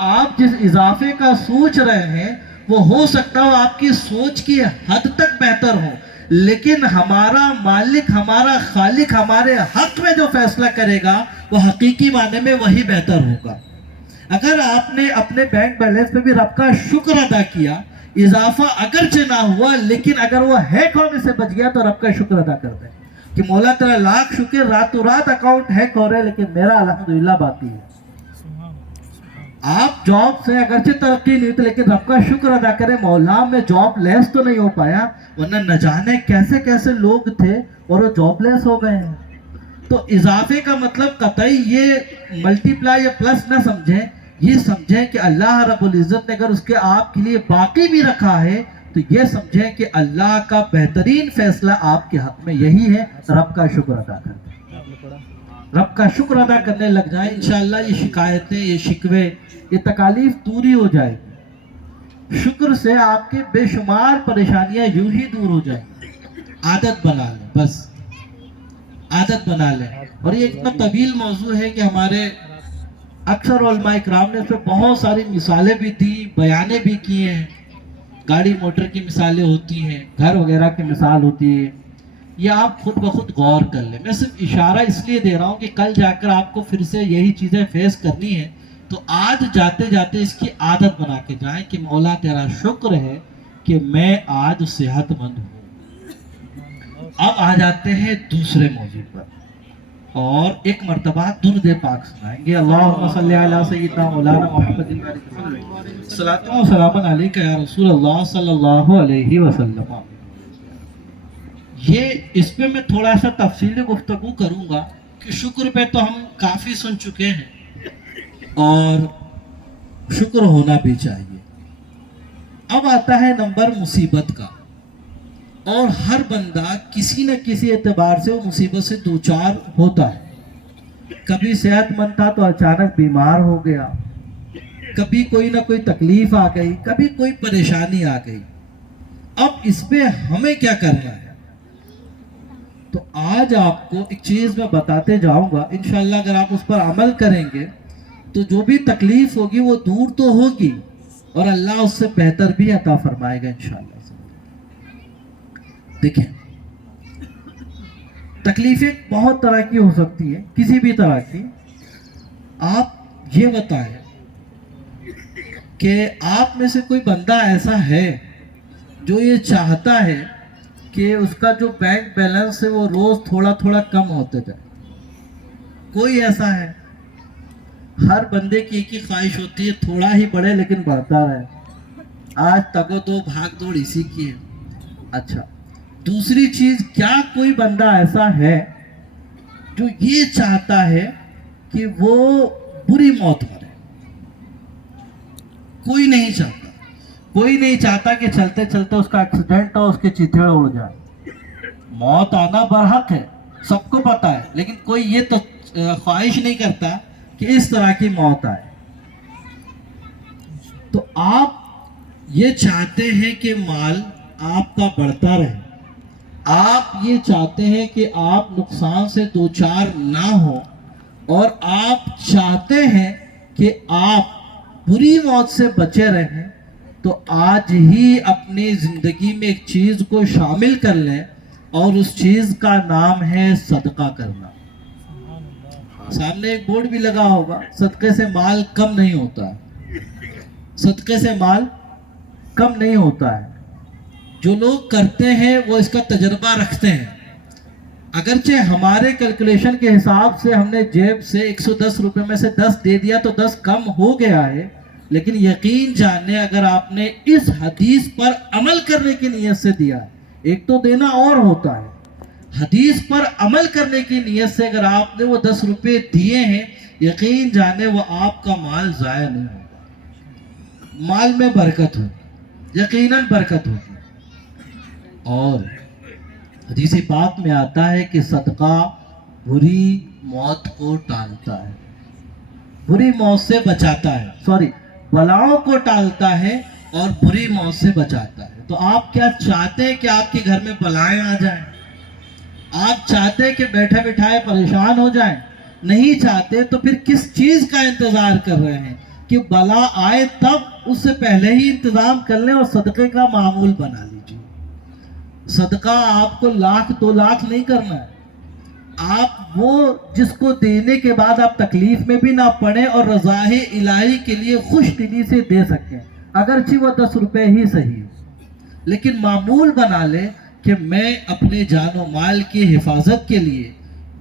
آپ جس اضافے کا سوچ رہے ہیں وہ ہو سکتا ہو آپ کی سوچ کی حد تک بہتر ہو، لیکن ہمارا مالک، ہمارا خالق ہمارے حق میں جو فیصلہ کرے گا وہ حقیقی معنی میں وہی بہتر ہوگا۔ اگر آپ نے اپنے بینک بیلنس پہ بھی رب کا شکر ادا کیا، اضافہ اگرچہ نہ ہوا لیکن اگر وہ ہیک ہونے سے بچ گیا تو رب کا شکر ادا کر دیں کہ مولا تیرا لاکھ شکر، راتوں رات اکاؤنٹ ہیک ہو رہے لیکن میرا الحمدللہ باقی ہے۔ آپ جاب سے اگرچہ ترقی نہیں تھی لیکن رب کا شکر ادا کریں، مولا میں جاب لیس تو نہیں ہو پایا، ورنہ نہ جانے کیسے کیسے لوگ تھے اور وہ جاب لیس ہو گئے ہیں۔ تو اضافے کا مطلب قطعی یہ ملٹی پلائی یا پلس نہ سمجھیں، یہ سمجھیں کہ اللہ رب العزت نے اگر اس کے آپ کے لیے باقی بھی رکھا ہے تو یہ سمجھیں کہ اللہ کا بہترین فیصلہ آپ کے حق میں یہی ہے۔ رب کا شکر ادا کریں، رب کا شکر ادا کرنے لگ جائیں، انشاءاللہ یہ شکایتیں، یہ شکوے، یہ تکالیف دوری ہو جائے گی۔ شکر سے آپ کے بے شمار پریشانیاں یوں ہی دور ہو جائیں گی۔ عادت بنا لیں، بس عادت بنا لیں۔ اور یہ اتنا طویل موضوع ہے کہ ہمارے اکثر علماء اکرام نے اس پہ بہت ساری مثالیں بھی دی، بیانے بھی کیے ہیں۔ گاڑی موٹر کی مثالیں ہوتی ہیں، گھر وغیرہ کی مثال ہوتی ہے، یہ آپ خود بخود غور کر لیں۔ میں صرف اشارہ اس لیے دے رہا ہوں کہ کل جا کر آپ کو پھر سے یہی چیزیں فیس کرنی ہے، تو آج جاتے جاتے اس کی عادت بنا کے جائیں کہ مولا تیرا شکر ہے کہ میں آج صحت مند ہوں۔ اب آ جاتے ہیں دوسرے موضوع پر اور ایک مرتبہ درود پاک سنائیں گے۔ اللہم صلی علی سیدنا مولانا محمد صلاۃ و سلام علیک یا رسول اللہ صلی اللہ علیہ وسلم۔ یہ اس پہ میں تھوڑا سا تفصیلی گفتگو کروں گا کہ شکر پہ تو ہم کافی سن چکے ہیں اور شکر ہونا بھی چاہیے۔ اب آتا ہے نمبر مصیبت کا، اور ہر بندہ کسی نہ کسی اعتبار سے وہ مصیبت سے دوچار ہوتا ہے۔ کبھی صحت مند تھا تو اچانک بیمار ہو گیا، کبھی کوئی نہ کوئی تکلیف آ گئی، کبھی کوئی پریشانی آ گئی۔ اب اس پہ ہمیں کیا کرنا ہے؟ تو آج آپ کو ایک چیز میں بتاتے جاؤں گا، انشاءاللہ اگر آپ اس پر عمل کریں گے تو جو بھی تکلیف ہوگی وہ دور تو ہوگی اور اللہ اس سے بہتر بھی عطا فرمائے گا انشاءاللہ۔ دیکھیں، تکلیفیں بہت طرح کی ہو سکتی ہیں، کسی بھی طرح کی۔ آپ یہ بتائیں کہ آپ میں سے کوئی بندہ ایسا ہے جو یہ چاہتا ہے کہ اس کا جو بینک بیلنس ہے وہ روز تھوڑا تھوڑا کم ہوتے جائے؟ کوئی ایسا ہے؟ ہر بندے کی ایک ہی خواہش ہوتی ہے، تھوڑا ہی بڑھے لیکن بڑھتا رہے۔ آج تگو دو بھاگ دوڑ اسی کی ہے۔ اچھا، دوسری چیز، کیا کوئی بندہ ایسا ہے جو یہ چاہتا ہے کہ وہ بری موت مرے؟ کوئی نہیں چاہتا۔ کوئی نہیں چاہتا کہ چلتے چلتے اس کا ایکسیڈنٹ ہو، اس کے چیتھڑ اڑ جائے۔ موت آنا برحق ہے، سب کو پتا ہے، لیکن کوئی یہ تو خواہش نہیں کرتا کہ اس طرح کی موت آئے۔ تو آپ یہ چاہتے ہیں کہ مال آپ کا بڑھتا رہے، آپ یہ چاہتے ہیں کہ آپ نقصان سے دوچار نہ ہو، اور آپ چاہتے ہیں کہ آپ بری موت سے بچے رہیں، تو آج ہی اپنی زندگی میں ایک چیز کو شامل کر لیں، اور اس چیز کا نام ہے صدقہ کرنا۔ سامنے ایک بورڈ بھی لگا ہوگا، صدقے سے مال کم نہیں ہوتا ہے، صدقے سے مال کم نہیں ہوتا ہے۔ جو لوگ کرتے ہیں وہ اس کا تجربہ رکھتے ہیں۔ اگرچہ ہمارے کیلکولیشن کے حساب سے ہم نے جیب سے 110 روپے میں سے 10 دے دیا تو 10 کم ہو گیا ہے، لیکن یقین جانیں اگر آپ نے اس حدیث پر عمل کرنے کی نیت سے دیا ہے، ایک تو دینا اور ہوتا ہے، حدیث پر عمل کرنے کی نیت سے اگر آپ نے وہ 10 روپے دیے ہیں، یقین جانیں وہ آپ کا مال ضائع نہیں ہوگا، مال میں برکت ہوگی، یقیناً برکت ہوگی۔ اور حدیث پاک میں آتا ہے کہ صدقہ بری موت کو ٹالتا ہے، بری موت سے بچاتا ہے، بلاؤں کو ٹالتا ہے اور بری موت سے بچاتا ہے۔ تو آپ کیا چاہتے ہیں کہ آپ کے گھر میں بلائیں آ جائیں؟ آپ چاہتے ہیں کہ بیٹھے بٹھائے پریشان ہو جائیں؟ نہیں چاہتے، تو پھر کس چیز کا انتظار کر رہے ہیں؟ کہ بلا آئے تب اس سے پہلے ہی انتظام کر لیں اور صدقے کا معمول بنا لیجیے. صدقہ آپ کو 1,00,000 2,00,000 نہیں کرنا ہے. آپ وہ جس کو دینے کے بعد آپ تکلیف میں بھی نہ پڑیں اور رضاء الہی کے لیے خوش دلی سے دے سکیں، اگرچہ وہ 10 روپے ہی صحیح ہو، لیکن معمول بنا لے کہ میں اپنے جان و مال کی حفاظت کے لیے،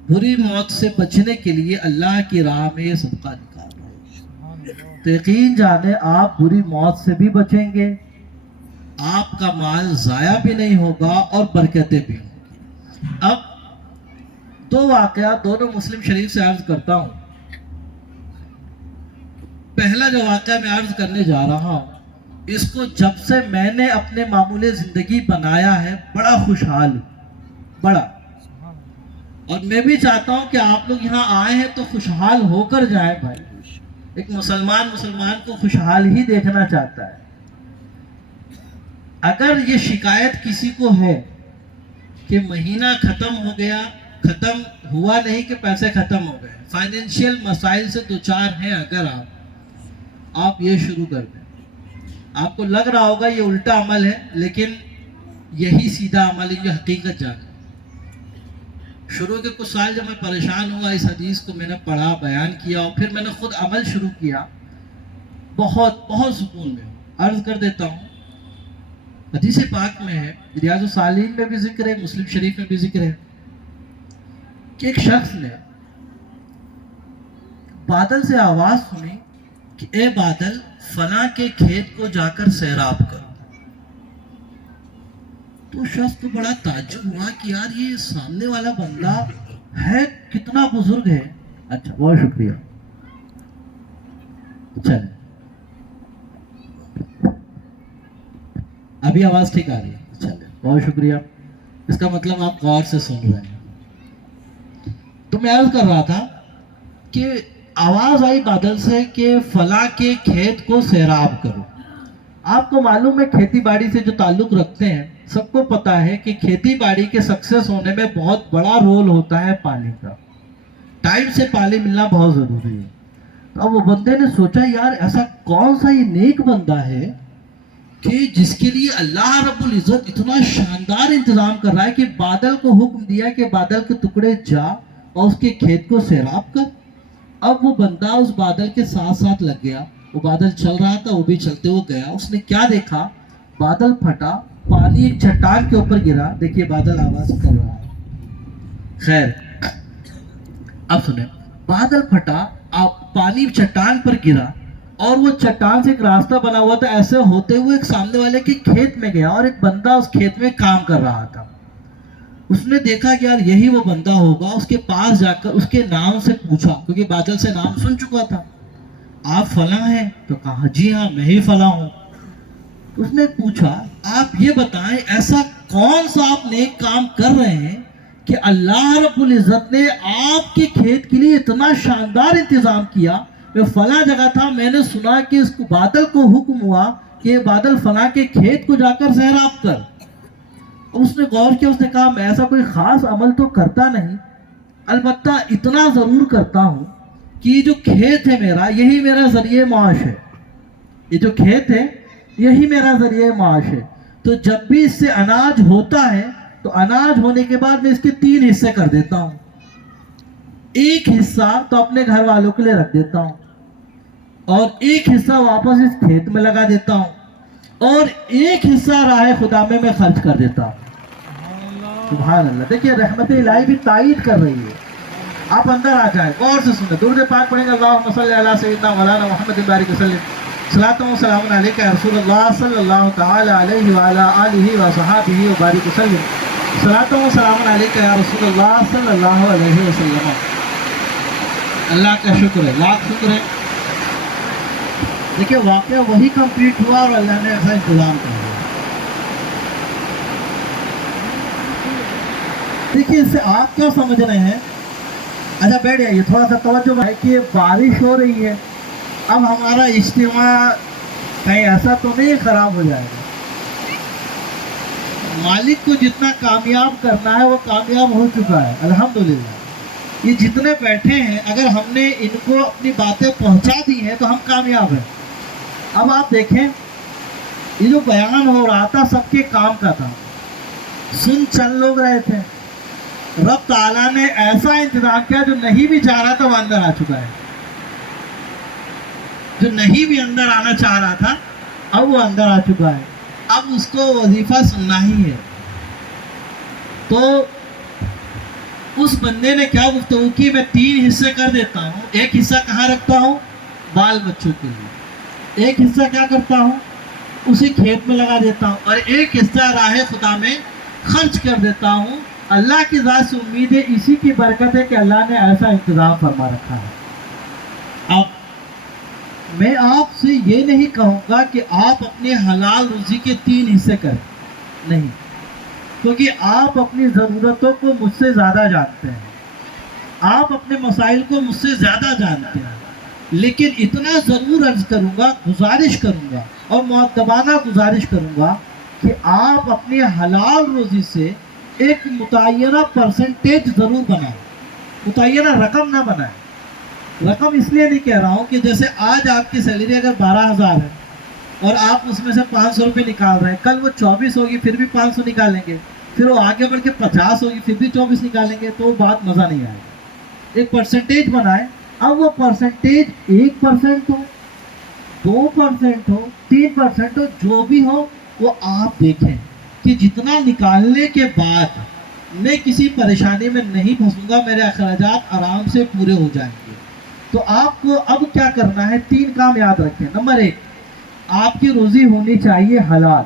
بری موت سے بچنے کے لیے اللہ کی راہ میں یہ صدقہ نکال رہا ہوں. تو یقین جانے آپ بری موت سے بھی بچیں گے، آپ کا مال ضائع بھی نہیں ہوگا اور برکتیں بھی ہوں گی. اب 2 واقعات دونوں مسلم شریف سے عرض کرتا ہوں. پہلا جو واقعہ میں عرض کرنے جا رہا ہوں، اس کو جب سے میں نے اپنے معمول زندگی بنایا ہے بڑا خوشحال ہوں، بڑا. اور میں بھی چاہتا ہوں کہ آپ لوگ یہاں آئے ہیں تو خوشحال ہو کر جائیں بھائی. ایک مسلمان کو خوشحال ہی دیکھنا چاہتا ہے. اگر یہ شکایت کسی کو ہے کہ مہینہ ختم ہو گیا، ختم ہوا نہیں کہ پیسے ختم ہو گئے، فائنینشیل مسائل سے دوچار ہیں، اگر آپ یہ شروع کر دیں. آپ کو لگ رہا ہوگا یہ الٹا عمل ہے، لیکن یہی سیدھا عمل ہے، یہ حقیقت جانے. شروع کے کچھ سال جب میں پریشان ہوا، اس حدیث کو میں نے پڑھا، بیان کیا اور پھر میں نے خود عمل شروع کیا، بہت بہت سکون میں ہوں. عرض کر دیتا ہوں، حدیث پاک میں ہے، ریاض الصالحین میں بھی ذکر ہے، مسلم شریف میں بھی ذکر ہے کہ ایک شخص نے بادل سے آواز سنی کہ اے بادل، فلاں کے کھیت کو جا کر سیراب کر. تو شخص کو بڑا تعجب ہوا کہ یار یہ سامنے والا بندہ ہے کتنا بزرگ ہے. اچھا بہت شکریہ. چلیں ابھی آواز ٹھیک آ رہی ہے. چلیں بہت شکریہ. اس کا مطلب آپ غور سے سن رہے ہیں. تو میں عرض کر رہا تھا کہ آواز آئی بادل سے کہ فلاں کے کھیت کو سیراب کرو. آپ کو معلوم ہے کھیتی باڑی سے جو تعلق رکھتے ہیں سب کو پتا ہے کہ کھیتی باڑی کے سکسیس ہونے میں بہت بڑا رول ہوتا ہے پانی کا. ٹائم سے پانی ملنا بہت ضروری ہے. تو اب وہ بندے نے سوچا یار ایسا کون سا یہ نیک بندہ ہے کہ جس کے لیے اللہ رب العزت اتنا شاندار انتظام کر رہا ہے کہ بادل کو حکم دیا کہ بادل کے ٹکڑے جا اور اس کے کھیت کو سیراب کر. اب وہ بندہ اس بادل کے ساتھ ساتھ لگ گیا. وہ بادل چل رہا تھا، وہ بھی چلتے ہوئے گیا. اس نے کیا دیکھا، بادل پھٹا، پانی ایک چٹان کے اوپر گرا. دیکھیے بادل آواز کر رہا ہے. خیر اب سنیں، بادل پھٹا، پانی چٹان پر گرا اور وہ چٹان سے ایک راستہ بنا ہوا تھا. ایسے ہوتے ہوئے ایک سامنے والے کے کھیت میں گیا اور ایک بندہ اس کھیت میں کام کر رہا تھا. اس نے دیکھا کہ یار یہی وہ بندہ ہوگا. اس کے پاس جا کر اس کے نام سے پوچھا، کیونکہ بادل سے نام سن چکا تھا. آپ فلاں ہیں؟ تو کہا جی ہاں میں ہی فلاں ہوں. اس نے پوچھا آپ یہ بتائیں ایسا کون سا آپ نیک کام کر رہے ہیں کہ اللہ رب العزت نے آپ کے کھیت کے لیے اتنا شاندار انتظام کیا. میں فلاں جگہ تھا، میں نے سنا کہ اس کو بادل کو حکم ہوا کہ بادل فلاں کے کھیت کو جا کر سیراب کر. اس نے غور کیا، اس نے کہا میں ایسا کوئی خاص عمل تو کرتا نہیں، البتہ اتنا ضرور کرتا ہوں کہ یہ جو کھیت ہے میرا، یہی میرا ذریعہ معاش ہے. یہ جو کھیت ہے یہی میرا ذریعہ معاش ہے. تو جب بھی اس سے اناج ہوتا ہے تو اناج ہونے کے بعد میں اس کے 3 حصے کر دیتا ہوں. ایک حصہ تو اپنے گھر والوں کے لیے رکھ دیتا ہوں اور ایک حصہ واپس اس کھیت میں لگا دیتا ہوں اور ایک حصہ راہ خدا میں خرچ کر دیتا ہوں. سبحان اللہ. دیکھیے رحمت الہی بھی تائید کر رہی ہے. آپ اندر آ جائیں، غور سے سنیں. درود پاک پڑھیں گے، اللہم صلی علی سیدنا مولانا محمد بارک وسلم. صلاۃ و سلام علیک یا رسول اللہ صلی اللہ تعالی علیہ وعلی آلہ وصحابہ وبارک وسلم. صلاۃ و سلام علیک یا رسول اللہ صلی اللہ علیہ وسلم. اللہ کا شکر ہے، لاکھ شکر ہے. دیکھیے واقعہ وہی کمپلیٹ ہوا اور اللہ نے ایسا انتظام کر دیا. دیکھیے اس سے آپ کیا سمجھ رہے ہیں. اچھا بیٹھ جائیے، تھوڑا سا توجہ ہے کہ بارش ہو رہی ہے. اب ہمارا اجتماع کہیں ایسا تو نہیں خراب ہو جائے گا. مالک کو جتنا کامیاب کرنا ہے وہ کامیاب ہو چکا ہے الحمدللہ. یہ جتنے بیٹھے ہیں اگر ہم نے ان کو اپنی باتیں پہنچا دی ہیں تو ہم کامیاب ہیں۔ اب آپ دیکھیں یہ جو بیان ہو رہا تھا سب کے کام کا تھا، سن چند لوگ رہے تھے، رب تعالیٰ نے ایسا انتظام کیا جو نہیں بھی چاہ رہا تھا وہ اندر آ چکا ہے، جو نہیں بھی اندر آنا چاہ رہا تھا اب وہ اندر آ چکا ہے، اب اس کو وظیفہ سننا ہی ہے۔ تو اس بندے نے کیا گفتگو کی، میں 3 حصے کر دیتا ہوں، ایک حصہ کہاں رکھتا ہوں؟ بال بچوں کے لیے، ایک حصہ کیا کرتا ہوں؟ اسی کھیت میں لگا دیتا ہوں، اور ایک حصہ راہ خدا میں خرچ کر دیتا ہوں۔ اللہ کی ذات سے امید ہے، اسی کی برکت ہے کہ اللہ نے ایسا انتظام فرما رکھا ہے۔ اب میں آپ سے یہ نہیں کہوں گا کہ آپ اپنے حلال روزی کے 3 حصے کریں، نہیں، کیونکہ آپ اپنی ضرورتوں کو مجھ سے زیادہ جانتے ہیں، آپ اپنے مسائل کو مجھ سے زیادہ جانتے ہیں، لیکن اتنا ضرور عرض کروں گا، گزارش کروں گا اور مؤدبانہ گزارش کروں گا کہ آپ اپنی حلال روزی سے ایک متعینہ پرسنٹیج ضرور بنائیں، متعینہ رقم نہ بنائیں۔ رقم اس لیے نہیں کہہ رہا ہوں کہ جیسے آج آپ کی سیلری اگر 12,000 ہے اور آپ اس میں سے 500 روپے نکال رہے ہیں، کل وہ 24 ہوگی پھر بھی 500 نکالیں گے، پھر وہ آگے بڑھ کے 50 ہوگی پھر بھی 24 نکالیں گے، تو بات مزہ نہیں آئے گا۔ ایک پرسنٹیج بنائیں، اب وہ پرسنٹیج 1% ہو، 2% ہو، 3% ہو، جو بھی ہو وہ آپ دیکھیں کہ جتنا نکالنے کے بعد میں کسی پریشانی میں نہیں پھنسوں گا، میرے اخراجات آرام سے پورے ہو جائیں گے۔ تو آپ کو اب کیا کرنا ہے، 3 کام یاد رکھیں۔ نمبر 1، آپ کی روزی ہونی چاہیے حلال۔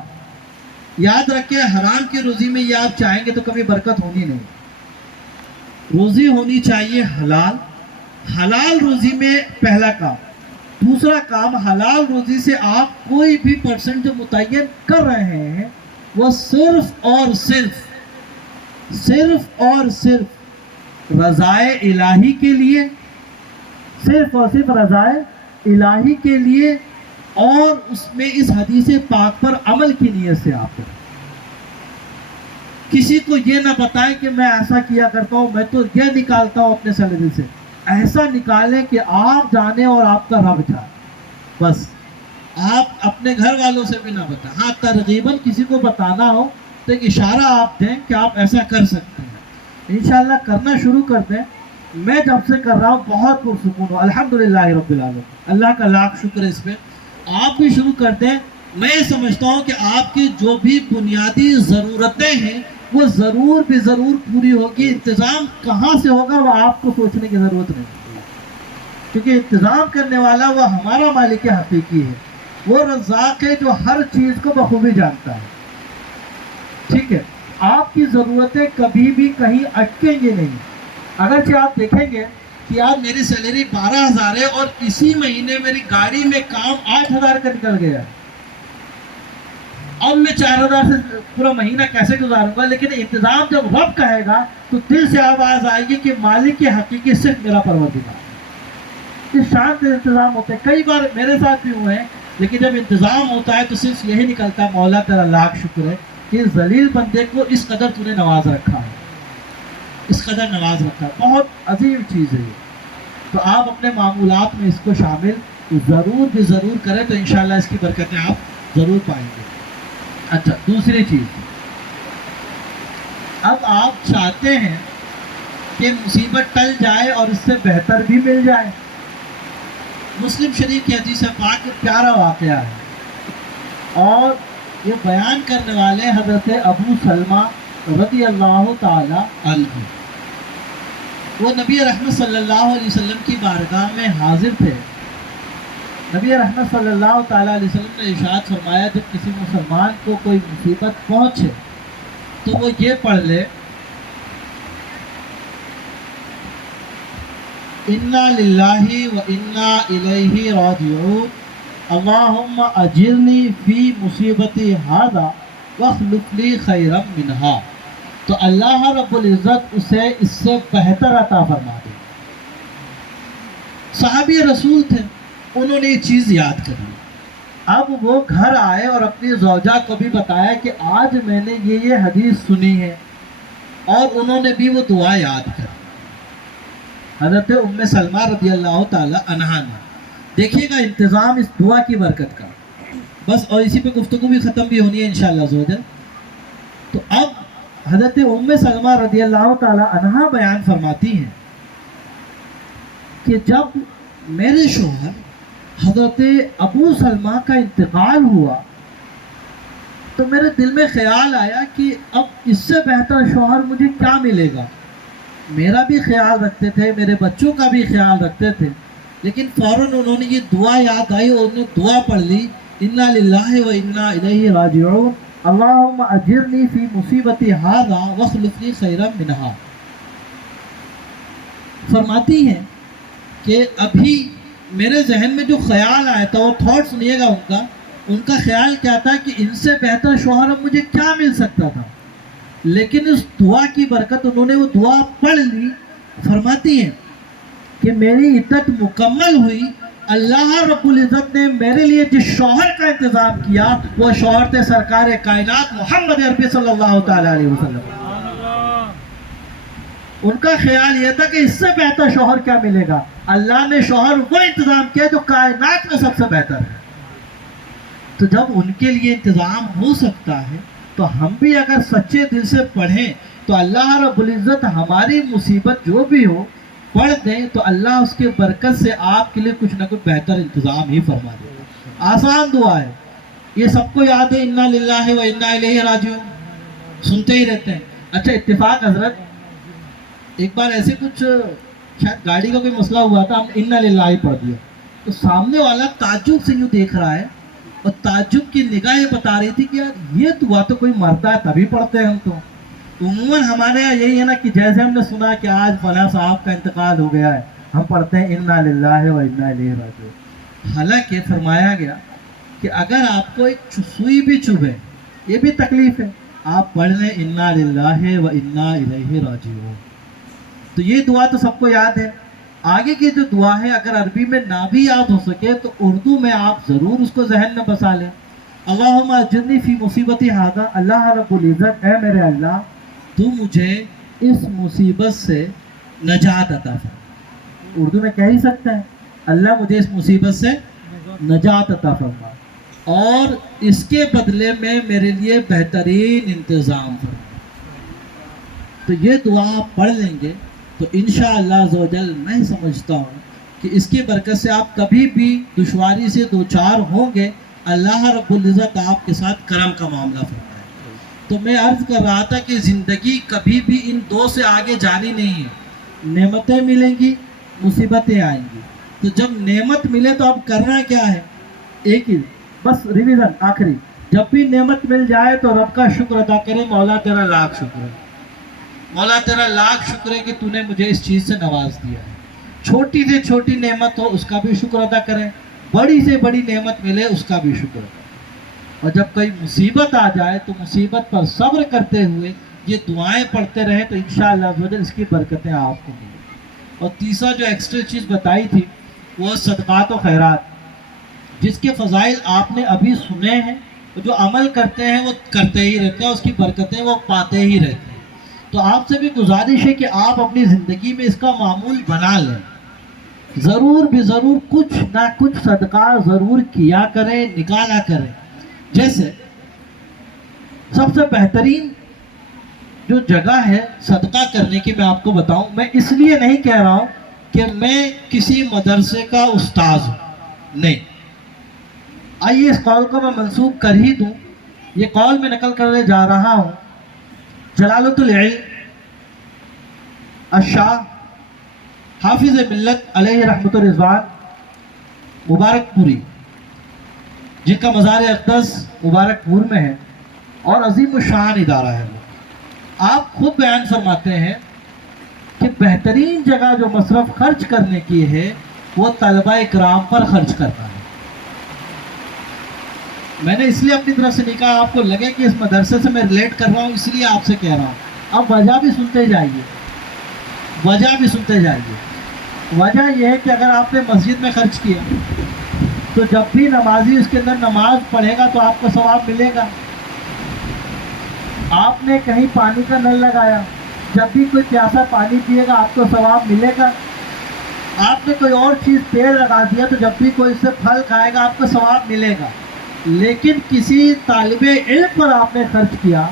یاد رکھیں حرام کی روزی میں یہ آپ چاہیں گے تو کبھی برکت ہونی نہیں۔ روزی ہونی چاہیے حلال، حلال روزی میں پہلا کام۔ دوسرا کام، حلال روزی سے آپ کوئی بھی پرسنٹ جو متعین کر رہے ہیں وہ صرف اور صرف رضائے الہی کے لیے، صرف اور صرف رضائے الہی کے لیے، اور اس میں اس حدیث پاک پر عمل کی نیت سے آپ کریں۔ کسی کو یہ نہ بتائیں کہ میں ایسا کیا کرتا ہوں، میں تو یہ نکالتا ہوں اپنے سیلری سے، ایسا نکالیں کہ آپ جانے اور آپ کا رب جانے۔ بس آپ اپنے گھر والوں سے بھی نہ بتائیں، ہاں ترغیباً کسی کو بتانا ہو تو ایک اشارہ آپ دیں کہ آپ ایسا کر سکتے ہیں۔ انشاءاللہ کرنا شروع کر دیں۔ میں جب سے کر رہا ہوں بہت پرسکون ہوں، الحمدللہ رب العالمین، اللہ کا لاکھ شکر ہے اس پہ۔ آپ بھی شروع کر دیں۔ میں یہ سمجھتا ہوں کہ آپ کی جو بھی بنیادی ضرورتیں ہیں وہ ضرور بھی ضرور پوری ہوگی۔ انتظام کہاں سے ہوگا وہ آپ کو سوچنے کی ضرورت نہیں، کیونکہ انتظام کرنے والا وہ ہمارا مالک حقیقی ہے، وہ رزاق ہے جو ہر چیز کو بخوبی جانتا ہے۔ ٹھیک ہے، آپ کی ضرورتیں کبھی بھی کہیں اٹکیں گی نہیں۔ اگرچہ آپ دیکھیں گے کہ یار میری سیلری 12,000 ہے اور اسی مہینے میری گاڑی میں کام 8,000 کا نکل گیا، اب میں 4,000 سے پورا مہینہ کیسے گزاروں گا؟ لیکن انتظام جب رب کہے گا تو دل سے آواز آئے گی کہ مالک کی حقیقی صرف میرا پروردگار ہے۔ اس شان سے انتظام ہوتے ہیں، کئی بار میرے ساتھ بھی ہوئے ہیں، لیکن جب انتظام ہوتا ہے تو صرف یہی نکلتا ہے، مولا تیرا لاکھ شکر ہے کہ اس ذلیل بندے کو اس قدر تو نے نواز رکھا ہے، اس قدر نواز رکھا ہے۔ بہت عظیم چیز ہے یہ۔ تو آپ اپنے معمولات میں اس کو شامل ضرور بھی ضرور کریں تو انشاءاللہ اس کی برکتیں آپ ضرور پائیں گے۔ اچھا، دوسری چیز، اب آپ چاہتے ہیں کہ مصیبت ٹل جائے اور اس سے بہتر بھی مل جائے۔ مسلم شریف کی حدیث پاک پیارا واقعہ ہے، اور یہ بیان کرنے والے حضرت ابو سلمہ رضی اللہ تعالی عنہ، وہ نبی رحمت صلی اللہ علیہ وسلم کی بارگاہ میں حاضر تھے۔ نبی رحمت صلی اللہ تعالیٰ علیہ وسلم نے ارشاد فرمایا جب کسی مسلمان کو کوئی مصیبت پہنچے تو وہ یہ پڑھ لے، انا للہ و انا الیہ راجعون، اللہم اجرنی فی مصیبتی ھذا واخلف لی خیرا منہا۔ تو اللہ رب العزت اسے اس سے بہتر عطا فرما دے۔ صحابی رسول تھے، انہوں نے یہ چیز یاد کر لی۔ اب وہ گھر آئے اور اپنی زوجہ کو بھی بتایا کہ آج میں نے یہ حدیث سنی ہے، اور انہوں نے بھی وہ دعا یاد کر۔ حضرت ام سلمہ رضی اللہ تعالی عنہا نے. دیکھیے گا انتظام اس دعا کی برکت کا. بس اور اسی پہ گفتگو بھی ختم بھی ہونی ہے انشاءاللہ عزوجل. تو اب حضرت ام سلمہ رضی اللہ تعالی عنہا بیان فرماتی ہیں کہ جب میرے شوہر حضرت ابو سلمہ کا انتقال ہوا تو میرے دل میں خیال آیا کہ اب اس سے بہتر شوہر مجھے کیا ملے گا. میرا بھی خیال رکھتے تھے, میرے بچوں کا بھی خیال رکھتے تھے, لیکن فوراً انہوں نے یہ دعا یاد آئی اور انہوں نے دعا پڑھ لی, انا للہ و انا الیہ راجعون, اللہم اجرنی فی مصیبتی ھذا واخلف لی خیرا منہا. فرماتی ہیں کہ ابھی میرے ذہن میں جو خیال آیا تھا, وہ تھاٹ سنیے گا ان کا خیال کیا تھا کہ ان سے بہتر شوہر اب مجھے کیا مل سکتا تھا, لیکن اس دعا کی برکت انہوں نے وہ دعا پڑھ لی. فرماتی ہیں کہ میری عدت مکمل ہوئی, اللہ رب العزت نے میرے لیے جس شوہر کا انتظام کیا وہ شوہر تھے سرکار کائنات محمد عربی صلی اللہ تعالی علیہ وسلم. ان کا خیال یہ تھا کہ اس سے بہتر شوہر کیا ملے گا. اللہ نے شوہر وہ انتظام کیا جو کائنات میں سب سے بہتر ہے. تو جب ان کے لیے انتظام ہو سکتا ہے تو ہم بھی اگر سچے دل سے پڑھیں تو اللہ رب العزت ہماری مصیبت جو بھی ہو پڑھ دیں تو اللہ اس کے برکت سے آپ کے لیے کچھ نہ کچھ بہتر انتظام ہی فرما دے گا. آسان دعا ہے, یہ سب کو یاد ہے, انا للہ و انا الیہ راجعون, سنتے ہی رہتے ہیں. اچھا اتفاق حضرت, ایک بار ایسے کچھ شاید گاڑی کا کوئی مسئلہ ہوا تھا, ہم انا للہ ہی پڑھ دیا, تو سامنے والا تعجب سے یوں دیکھ رہا ہے اور تعجب کی نگاہ یہ بتا رہی تھی کہ یار یہ دعا تو کوئی مرتا ہے تبھی پڑھتے ہیں ہم. تو عموماً ہمارے یہاں یہی ہے نا کہ جیسے ہم نے سنا کہ آج فلاں صاحب کا انتقال ہو گیا ہے, ہم پڑھتے ہیں انا للہ و انا الیہ راجعون. حالانکہ فرمایا گیا کہ اگر آپ کو ایک سوئی بھی چبھے, یہ بھی تکلیف ہے, آپ پڑھ لیں انا للہ و انا الیہ راجعون. تو یہ دعا تو سب کو یاد ہے. آگے کی جو دعا ہے اگر عربی میں نہ بھی یاد ہو سکے تو اردو میں آپ ضرور اس کو ذہن میں بسا لیں. اللہم اجرنی فی مصیبتی ھذا, اللہ رب العزت اے میرے اللہ تو مجھے اس مصیبت سے نجات عطا فرما. اردو میں کہہ ہی سکتے ہیں, اللہ مجھے اس مصیبت سے نجات عطا فرما اور اس کے بدلے میں میرے لیے بہترین انتظام فرما. تو یہ دعا آپ پڑھ لیں گے تو انشاءاللہ عزوجل میں سمجھتا ہوں کہ اس کی برکت سے آپ کبھی بھی دشواری سے دوچار ہوں گے, اللہ رب العزت آپ کے ساتھ کرم کا معاملہ فرمائے. تو میں عرض کر رہا تھا کہ زندگی کبھی بھی ان دو سے آگے جانی نہیں ہے. نعمتیں ملیں گی, مصیبتیں آئیں گی. تو جب نعمت ملے تو اب کرنا کیا ہے, ایک ہی بس ریویژن آخری, جب بھی نعمت مل جائے تو رب کا شکر ادا کریں, مولا تیرا لاکھ شکر ہے, مولا تیرا لاکھ شکر ہے کہ تو نے مجھے اس چیز سے نواز دیا ہے. چھوٹی سے چھوٹی نعمت ہو اس کا بھی شکر ادا کریں, بڑی سے بڑی نعمت ملے اس کا بھی شکر ادا کریں. اور جب کوئی مصیبت آ جائے تو مصیبت پر صبر کرتے ہوئے یہ دعائیں پڑھتے رہیں تو انشاءاللہ عزوجل اس کی برکتیں آپ کو ملیں. اور تیسرا جو ایکسٹرا چیز بتائی تھی وہ صدقات و خیرات, جس کے فضائل آپ نے ابھی سنے ہیں, جو عمل کرتے ہیں وہ کرتے ہی رہتے ہیں, اس کی برکتیں وہ پاتے ہی رہتے ہیں. تو آپ سے بھی گزارش ہے کہ آپ اپنی زندگی میں اس کا معمول بنا لیں, ضرور بھی ضرور کچھ نہ کچھ صدقہ ضرور کیا کریں, نکالا کریں. جیسے سب سے بہترین جو جگہ ہے صدقہ کرنے کی میں آپ کو بتاؤں, میں اس لیے نہیں کہہ رہا ہوں کہ میں کسی مدرسے کا استاذ ہوں, نہیں. آئیے اس قول کو میں منسوب کر ہی دوں. یہ قول میں نقل کرنے جا رہا ہوں جلالۃ العلم الشاہ حافظ ملت علیہ رحمت الرضوان مبارک پوری, جن کا مزار اقدس مبارک پور میں ہے اور عظیم الشان ادارہ ہے. وہ آپ خود بیان فرماتے ہیں کہ بہترین جگہ جو مصرف خرچ کرنے کی ہے وہ طلبہ اکرام پر خرچ کرنا ہے. میں نے اس لیے اپنی طرف سے نہیں کہا, آپ کو لگے کہ اس مدرسے سے میں ریلیٹ کر رہا ہوں اس لیے آپ سے کہہ رہا ہوں. اب وجہ بھی سنتے جائیے, وجہ بھی سنتے جائیے. وجہ یہ ہے کہ اگر آپ نے مسجد میں خرچ کیا تو جب بھی نمازی اس کے اندر نماز پڑھے گا تو آپ کو ثواب ملے گا. آپ نے کہیں پانی کا نل لگایا, جب بھی کوئی پیاسا پانی پیے گا آپ کو ثواب ملے گا. آپ نے کوئی اور چیز پیڑ لگا دیا تو جب بھی کوئی اس سے پھل کھائے گا آپ کو ثواب ملے گا، لیکن کسی طالب علم پر آپ نے خرچ کیا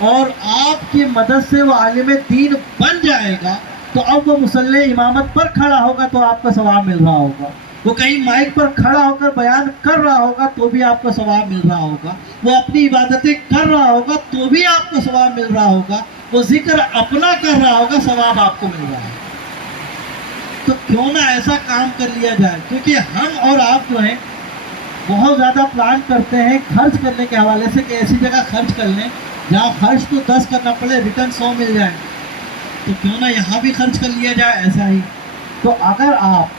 اور آپ کی مدد سے وہ عالم دین بن جائے گا، تو اب وہ مصلی امامت پر کھڑا ہوگا تو آپ کو ثواب مل رہا ہوگا، وہ کہیں مائک پر کھڑا ہو کر بیان کر رہا ہوگا تو بھی آپ کو ثواب مل رہا ہوگا، وہ اپنی عبادتیں کر رہا ہوگا تو بھی آپ کو ثواب مل رہا ہوگا، وہ ذکر اپنا کر رہا ہوگا، ثواب آپ کو مل رہا ہے۔ تو کیوں نہ ایسا کام کر لیا جائے، کیونکہ ہم اور آپ جو ہیں بہت زیادہ پلان کرتے ہیں خرچ کرنے کے حوالے سے کہ ایسی جگہ خرچ کر لیں جہاں خرچ تو 10 کرنا پڑے ریٹرن 100 مل جائے، تو کیوں نہ یہاں بھی خرچ کر لیا جائے ایسا ہی۔ تو اگر آپ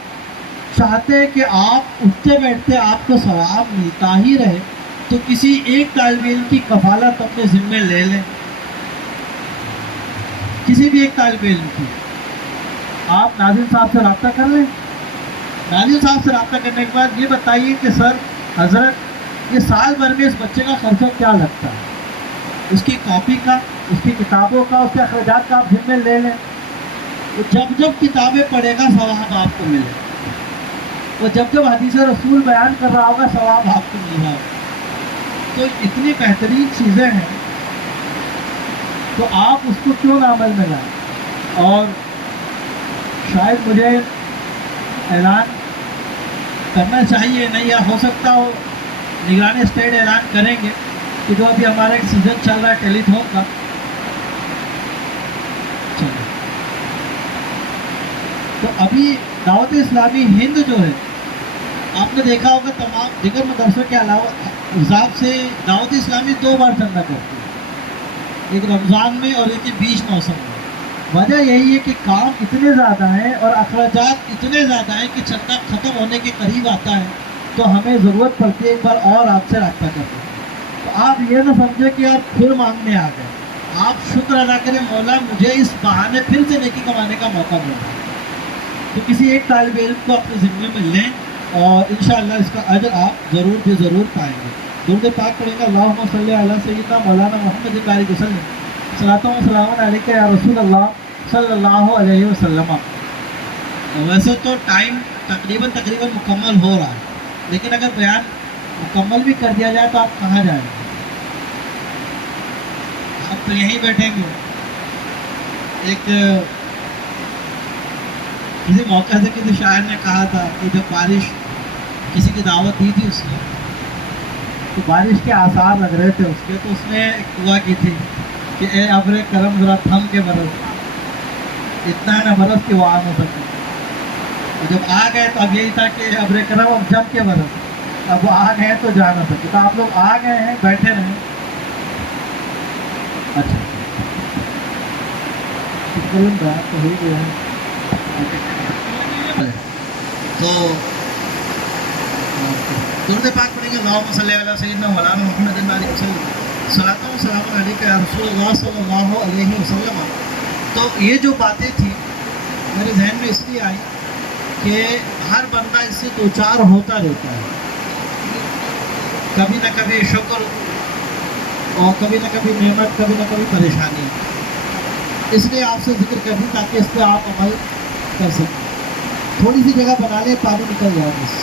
چاہتے ہیں کہ آپ اٹھتے بیٹھتے آپ کو ثواب ملتا ہی رہے تو کسی ایک طالب علم کی کفالت اپنے ذمے لے لیں، کسی بھی ایک طالب علم کی۔ آپ ناظم صاحب سے رابطہ کر لیں، ناظم صاحب سے رابطہ کرنے کے بعد یہ بتائیے کہ سر حضرت یہ سال بھر میں اس بچے کا خرچہ کیا لگتا ہے، اس کی کاپی کا، اس کی کتابوں کا، اس کے اخراجات کا آپ ذمہ لے لیں۔ وہ جب جب کتابیں پڑھے گا ثواب آپ کو ملے، وہ جب جب حدیث رسول بیان کر رہا ہوگا ثواب آپ کو مل رہا ہوگا۔ تو اتنی بہترین چیزیں ہیں تو آپ اس کو کیوں نہ عمل میں لائیں۔ اور شاید مجھے اعلان کرنا چاہیے نہیں، یا ہو سکتا ہو نگران اسٹیٹ اعلان کریں گے کہ جو ابھی ہمارا ایک سیزن چل رہا ہے ٹیلی تھون کا، تو ابھی دعوت اسلامی ہند جو ہے آپ نے دیکھا ہوگا تمام دیگر مدرسوں کے علاوہ حساب سے دعوت اسلامی 2 بار چندہ کرتی ہے، ایک رمضان میں اور ایک بیچ موسم میں۔ وجہ یہی ہے کہ کام اتنے زیادہ ہیں اور اخراجات اتنے زیادہ ہیں کہ چندہ ختم ہونے کے قریب آتا ہے تو ہمیں ضرورت پڑتی ہے ایک بار اور آپ سے رابطہ کرنے کی۔ تو آپ یہ نہ سمجھیں کہ آپ پھر مانگنے آ گئے، آپ شکر ادا کریں مولا مجھے اس بہانے پھر سے نیکی کمانے کا موقع ملا، تو کسی ایک طالب علم کو اپنے ذمے میں لیں اور انشاءاللہ اس کا اجر آپ ضرور بھی ضرور پائیں گے۔ درود پاک پڑھیں گے، اللہم صلی علی سیدنا مولانا محمد بارک وسلم، صلاۃ و سلام علیک یا رسول اللہ صلی اللہ علیہ وسلم۔ ویسے تو ٹائم تقریباً مکمل ہو رہا ہے، لیکن اگر بیان مکمل بھی کر دیا جائے تو آپ کہاں جائیں گے؟ آپ تو یہیں بیٹھیں گے۔ ایک کسی موقع سے کسی شاعر نے کہا تھا کہ جب بارش کسی کی دعوت دی تھی اس نے، تو بارش کے آثار لگ رہے تھے اس کے، تو اس نے ایک دعا کی تھی کہ اے ابر کرم ذرا تھم کے برس، اتنا نہ برس کہ وہ عام ہو سکے۔ تو جب آ گئے تو اب یہی تھا کہ ابر کرم اب جم کے برس، اب وہ آ گئے تو جا نہ سکے۔ تو آپ لوگ آ گئے ہیں، بیٹھے رہیں۔ اچھا تو ہو گیا ہے، تو درود پاک پڑھیں گے، اللہم صلی علی سیدنا مولانا محمد بارک وسلم، صلاۃ و سلام علیک یا رسول اللہ صلی اللہ علیہ وسلم۔ تو یہ جو باتیں تھیں میرے ذہن میں اس لیے آئی کہ ہر بندہ اس سے دوچار ہوتا رہتا ہے، کبھی نہ کبھی شکر اور کبھی نہ کبھی نعمت، کبھی نہ کبھی پریشانی۔ اس لیے آپ سے ذکر کر دی تاکہ اس پہ آپ عمل کر سکیں۔ تھوڑی سی جگہ بنا لیں، پانی نکل جائے بس۔